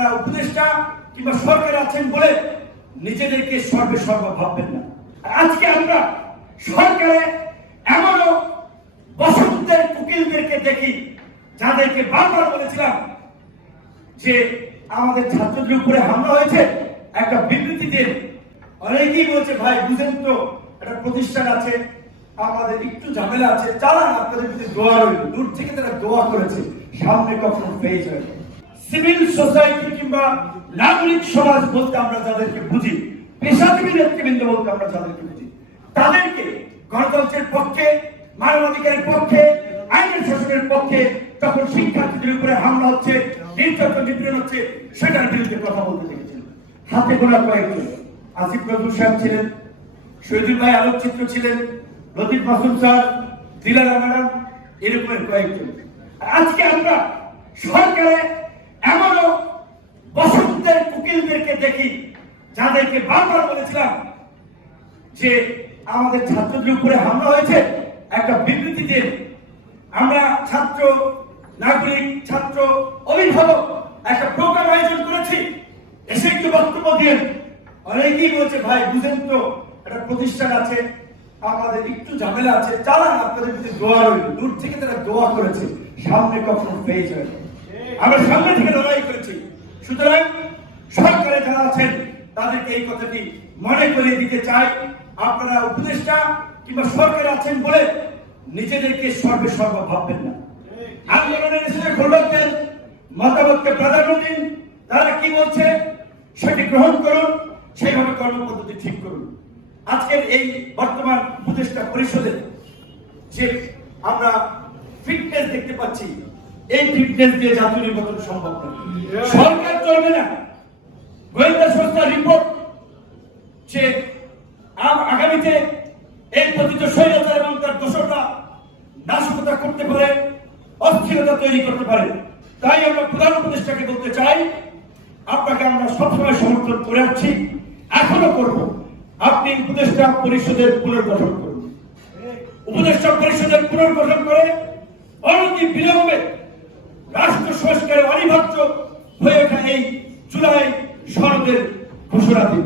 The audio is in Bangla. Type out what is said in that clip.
আপনারা উপদেষ্টা কিংবা সরকার আছেন বলে নিজেদেরকে সর্বসর্বা ভাববেন না। আজকে আমরা সরকারে এমনও বসন্তের কুকিলদেরকে দেখি যাদেরকে বারবার বলেছিলাম যে আমাদের ছাত্রদের উপরে হামলা হয়েছে, একটা বিবৃতি দিন। অনেকেই বলছে ভাই বুঝেন তো একটা প্রতিষ্ঠান আছে, আমাদের একটু ঝামেলা আছে, চালান আপনাদের যদি দোয়া রইল। দূর থেকে তারা দোয়া করেছে, সামনে কখনো পেয়ে যাবে। সিভিল সোসাইটি কিংবা নাগরিক সমাজ বলতে আমরা যাদেরকে বুঝি, পেশাজীবী নেতৃবৃন্দ বলতে আমরা যাদেরকে বুঝি, তাদেরকে গণতন্ত্রের পক্ষে, মানবাধিকারের পক্ষে, আইনের শাসনের পক্ষে যখন শিক্ষার্থীদের উপরে হামলা হচ্ছে, নির্যাতন নিপীড়ন হচ্ছে, সেটার বিরুদ্ধে কথা বলতে দেখেছেন। হাতে গোনা কয়েকজন, আসিফ নজরুল সাহেব ছিলেন, শহীদুল ভাই আলোকচিত্র ছিলেন, লতিফ মাসুদ স্যার, দিলারা ম্যাডাম, এরকমের কয়েকজন। আজকে আমরা সরকারে এমনও বসন্তের কুকিলদেরকে দেখি যাদেরকে বারবার বলেছিলাম যে আমাদের ছাত্রদের উপরে হামলা হয়েছে, একটা বিবৃতি দিন। আমরা ছাত্র, নাগরিক, ছাত্র, অভিভাবক একটা প্রোগ্রাম আয়োজন করেছি, এসে একটু বক্তব্য দিন। অনেকেই বলছে ভাই বুঝেন তো একটা প্রতিষ্ঠান আছে, আমাদের একটু ঝামেলা আছে, চালান আপনাদের যদি দোয়া রইল। দূর থেকে তারা দোয়া করেছে, সামনে কখনো পেয়ে যাবে। আমরা সামনে থেকে লড়াই করেছি। সুতরাং সরকারে যারা আছেন তাদেরকে এই কথাটি মনে করিয়ে দিতে চাই, আপনারা উপদেষ্টা কিংবা সরকার আছেন বলে নিজেদেরকে সর্বসর্বা ভাববেন না। আন্দোলনের খোলকদের মতামতকে প্রাধান্য দিন। তারা কি বলছে সেটি গ্রহণ করুন, সেইভাবে কর্মপদ্ধতি ঠিক করুন। আজকের এই বর্তমান উপদেষ্টা পরিষদের যে আমরা ফিটনেস দেখতে পাচ্ছি, এই ফিটনেস দিয়ে জাতীয় নির্বাচন সম্ভব নয়। সরকার চলবে না। গোয়েন্দা সংস্থার রিপোর্ট যে আগামীতে এই পতিত স্বৈরাচার এবং তার দোসররা নাশকতা করতে পারে, অস্থিরতা তৈরি করতে পারে। তাই আমরা প্রধান উপদেষ্টাকে বলতে চাই, আপনাকে আমরা সবসময় সমর্থন করে আসছি, এখনো করব। আপনি উপদেষ্টা পরিষদের পুনর্গঠন করুন। উপদেষ্টা পরিষদের পুনর্গঠন করে অনতি বিলম্বে রাষ্ট্র সংস্কারে অনিবার্য হয়ে ওঠা এই জুলাই সনদের ঘোষণা দিন।